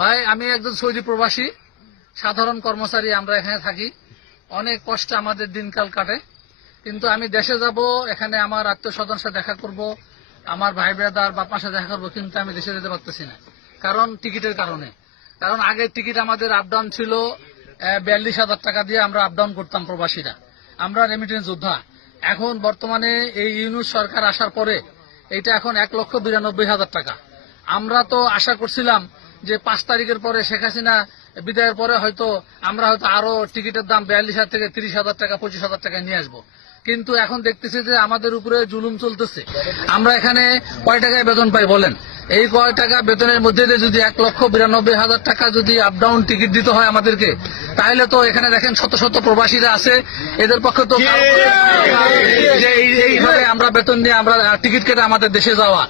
ভাই আমি একজন সৌদি প্রবাসী, সাধারণ কর্মচারী। আমরা এখানে থাকি, অনেক কষ্টে আমাদের দিনকাল কাটে। কিন্তু আমি দেশে যাব, এখানে আমার আত্মীয় স্বজনের সাথে দেখা করব, আমার ভাই ব্রাদার বাপার সাথে দেখা করবো, কিন্তু আমি দেশে যেতে পারতেছি না, কারণ টিকিটের কারণে। কারণ আগের টিকিট আমাদের আপ ডাউন ছিল 42,000 টাকা দিয়ে আমরা আপ ডাউন করতাম প্রবাসীরা, আমরা রেমিটেন্স যোদ্ধা। এখন বর্তমানে এই ইউনূস সরকার আসার পরে এইটা এখন 1,92,000 টাকা। আমরা তো আশা করছিলাম যে 5 তারিখের পরে শেখ হাসিনা বিদায়ের পরে হয়তো আমরা আরো টিকিটের দাম 42,000 থেকে 30,000 টাকা 25,000 টাকায় নিয়ে আসবো। কিন্তু এখন দেখতেছি যে আমাদের উপরে জুলুম চলতেছে। আমরা এখানে কয় টাকায় বেতন পাই বলেন? এই কয় টাকা বেতনের মধ্যে যদি 1,92,000 টাকা যদি আপ ডাউন টিকিট দিতে হয় আমাদেরকে, তাহলে তো এখানে দেখেন শত শত প্রবাসীরা আছে, এদের পক্ষে তো যে এইভাবে আমরা বেতন নিয়ে আমরা টিকিট কেটে আমাদের দেশে যাওয়া।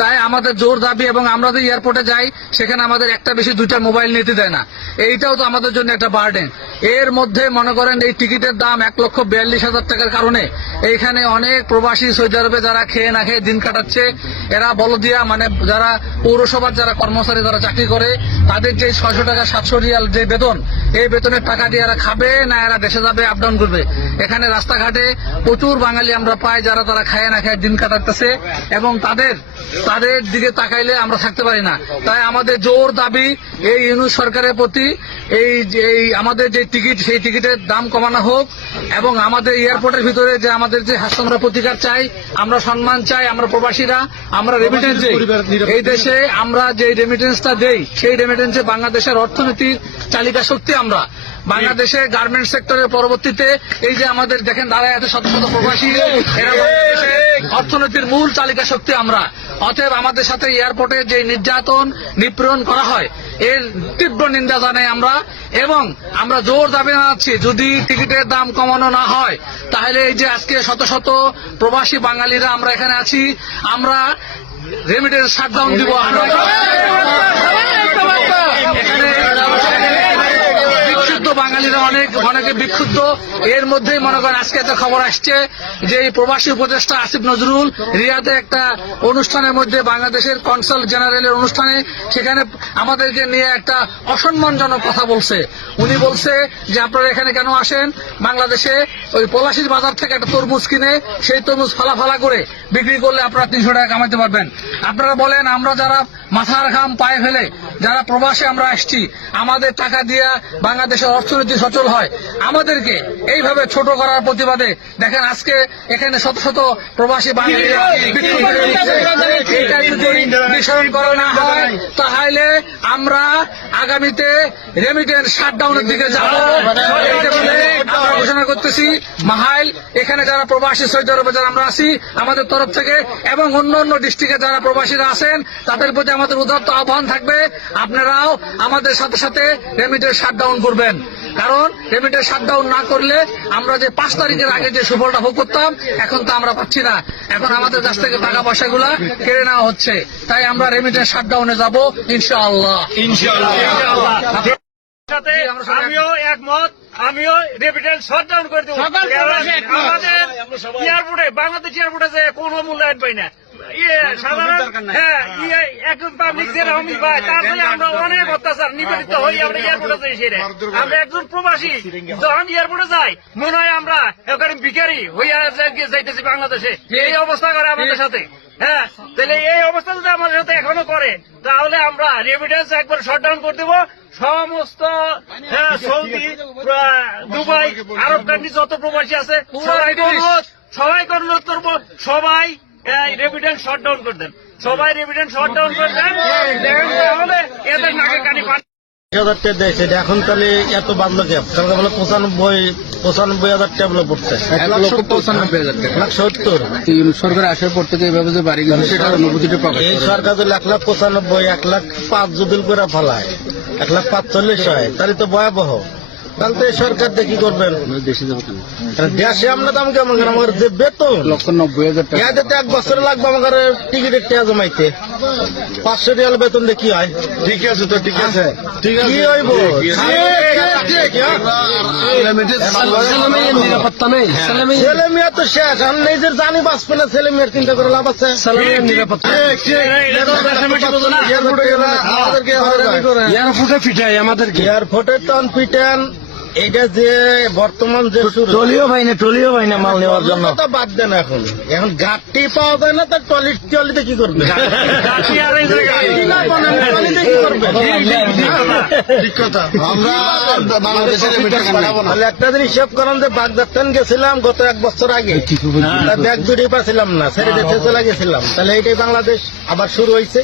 তাই আমাদের জোর দাবি, এবং আমরা যে এয়ারপোর্টে যাই সেখানে আমাদের একটা বেশি 2টা মোবাইল নিতে দেয় না, এইটাও তো আমাদের জন্য একটা বার্ডেন। এর মধ্যে মনে করেন এই টিকিটের দাম 1,42,000 টাকার কারণে এইখানে অনেক প্রবাসী সৌদি আরবে যারা খেয়ে না খেয়ে দিন কাটাচ্ছে, এরা বলদিয়া মানে যারা পৌরসভার যারা কর্মচারী যারা চাকরি করে, তাদের যে 600 টাকা 700 রিয়াল যে বেতন, এই বেতনের টাকা দিয়ে এরা খাবে না এরা দেশে যাবে আপ ডাউন করবে। এখানে রাস্তাঘাটে প্রচুর বাঙালি আমরা পাই যারা তারা খায় না খায় দিন কাটাতেছে, এবং তাদের দিকে তাকাইলে আমরা থাকতে পারি না। তাই আমাদের জোর দাবি এই ইউনূস সরকারের প্রতি, এই আমাদের যে টিকিট সেই টিকিটের দাম কমানো হোক, এবং আমাদের এয়ারপোর্টের ভিতরে যে আমাদের যে আমরা প্রতিকার চাই, আমরা সম্মান চাই, আমরা প্রবাসীরা আমরা রেমিটেন্স দেই এই দেশে, আমরা যে রেমিটেন্সটা দেই সেই রেমিটেন্সে বাংলাদেশের অর্থনীতির চালিকা শক্তি আমরা। বাংলাদেশে গার্মেন্টস সেক্টরের পরবর্তীতে এই যে আমাদের দেখেন দাঁড়ায় আছে শত শত প্রবাসী, এরা অর্থনীতির মূল চালিকা শক্তি আমরা। অতএব আমাদের সাথে এয়ারপোর্টে যে নির্যাতন নিপীড়ন করা হয় এর তীব্র নিন্দা জানাই আমরা, এবং আমরা জোর দাবি জানাচ্ছি যদি টিকিটের দাম কমানো না হয় তাহলে এই যে আজকে শত শত প্রবাসী বাঙালিরা আমরা এখানে আছি, আমরা রেমিটেন্স শাটডাউন দিব। বাঙালিরা অনেকে বিক্ষুব্ধ। এর মধ্যেই মনে করেন আজকে একটা খবর আসছে যে এই প্রবাসী উপদেষ্টা আসিফ নজরুল রিয়াদে একটা অনুষ্ঠানের মধ্যে বাংলাদেশের কনসাল জেনারেলের অনুষ্ঠানে সেখানে আমাদেরকে নিয়ে একটা অসম্মানজনক কথা বলছে। উনি বলছে যে আপনারা এখানে কেন আসেন, বাংলাদেশে ওই পলাশির বাজার থেকে একটা তরমুজ কিনে সেই তরমুজ ফালা করে বিক্রি করলে আপনারা 300 টাকা কামাতে পারবেন। আপনারা বলেন আমরা যারা মাথার ঘাম পায়ে ফেলে যারা প্রবাসে আমরা আসছি, আমাদের টাকা দিয়ে বাংলাদেশের অর্থনীতি সচল হয়, আমাদেরকে এইভাবে ছোট করার প্রতিবাদে দেখেন আজকে এখানে শত শত প্রবাসী বাঙালিরা এটা যদি নিঃসরণ করা না হয় তাহলে আমরা আগামীতে রেমিটেন্স শাটডাউনের দিকে যাব আমরা ঘোষণা করতেছি। মাহাইল এখানে যারা প্রবাসী সৌদি আরবে যারা আমরা আছি আমাদের তরফ থেকে, এবং অন্য অন্য ডিস্ট্রিক্টে যারা প্রবাসীরা আছেন তাদের প্রতি আমাদের উদাত্ত আহ্বান থাকবে, আপনারাও আমাদের সাথে সাথে রেমিটেন্স শাটডাউন করবেন। কারণ রেমিটেন্স শাটডাউন না করলে আমরা যে 5 তারিখের আগে যে সুফলটা ভোগ করতাম এখন তা আমরা পাচ্ছি না, এখন আমাদের কাছ থেকে টাকা পয়সাগুলা কেড়ে নেওয়া হচ্ছে। তাই আমরা রেমিটেন্স শাটডাউনে যাব ইনশাআল্লাহ। আমিও একমত, আমিও রেমিটেন্স শাটডাউন করে দেবো। আমাদের এয়ারপোর্টে বাংলাদেশ এয়ারপোর্টে যে কোনো মূল্যায়ন পাই না, একজন পাবলিক যেরকম পায় তারপরে আমরা অনেক অত্যাচার নিবেদিত হই। আমরা এয়ারপোর্টে যাই, আমরা একজন প্রবাসী যখন এয়ারপোর্টে যাই মনে হয় আমরা এখানে ভিখারি হইয়া যাইতেছি বাংলাদেশে। এই অবস্থা করে আমাদের সাথে। হ্যাঁ, তাহলে এই অবস্থা যদি আমাদের সাথে এখনো করে তাহলে আমরা রেমিটেন্স একবার শাটডাউন করে দেবো। সমস্ত সৌদি, দুবাই, আরব কান্ট্রি যত প্রবাসী আছে সবাইকে অনুরোধ করবো, সবাই রেমিটেন্স শাটডাউন করে দেন, সবাই রেমিটেন্স শাটডাউন করে দেন, তাহলে এদের নাকে কানি পান। 1,000 টাকা দিয়েছে এখন তাহলে এত বাঁধলো কেপ? তাহলে বলে 95,000 টাকা পড়ছে, 1,95,000 টাকা 1,70,000 সরকার আসার পর থেকে এভাবে যে বাড়ি গেল সেটার অনুভূতিটা প্রকাশ। এই সরকার যদি 1,95,000 1,05,000 যদি করে ফেলায় 1,45,000 হয় তাহলে তো ভয়াবহ। তাহলে তো এই সরকার দিয়ে কি করবেন? দেশে যাবো কেন? দেশে আমরা দাম কেমন কেন? আমার যে বেতন 1,90,000 টাকা ইয়াতে 1 বছরে লাগবে আমার টিকিটের টাকা জমাইতে। 500 রিয়াল বেতন দিয়ে কি হয়? ঠিক আছে তো, ঠিক আছে, ঠিক আছে, কি হইব? নিরাপত্তা নেই ছেলে মেয়ে তো শেষ আর নিজের জানি বাঁচবে না, ছেলে মেয়ের চিন্তা করে লাভ আছে? ছেলে মেয়ের নিরাপত্তা আমাদেরকে হয়রানি করে। এয়ারপোর্টে ফিটাই আমাদেরকে। এয়ারপোর্টে টন পিটান, এটা যে বর্তমান যে ট্রলিও পাই না মাল নেওয়ার জন্য। কথা বাদ দেন, এখন এখন গাড়ি পাওয়া যায় না, তার ট্রলিতে কি করবে? ট্রলিতে কি করবে? ঠিক কথা। আমরা বাংলাদেশের তাহলে একটা দিন হিসাব করেন যে বাগদাস্তান গেছিলাম গত 1 বছর আগে, ব্যাগ দুটি পাচ্ছিলাম না, ছেড়ে দেশে চলে গেছিলাম, তাহলে এইটাই বাংলাদেশ আবার শুরু হয়েছে।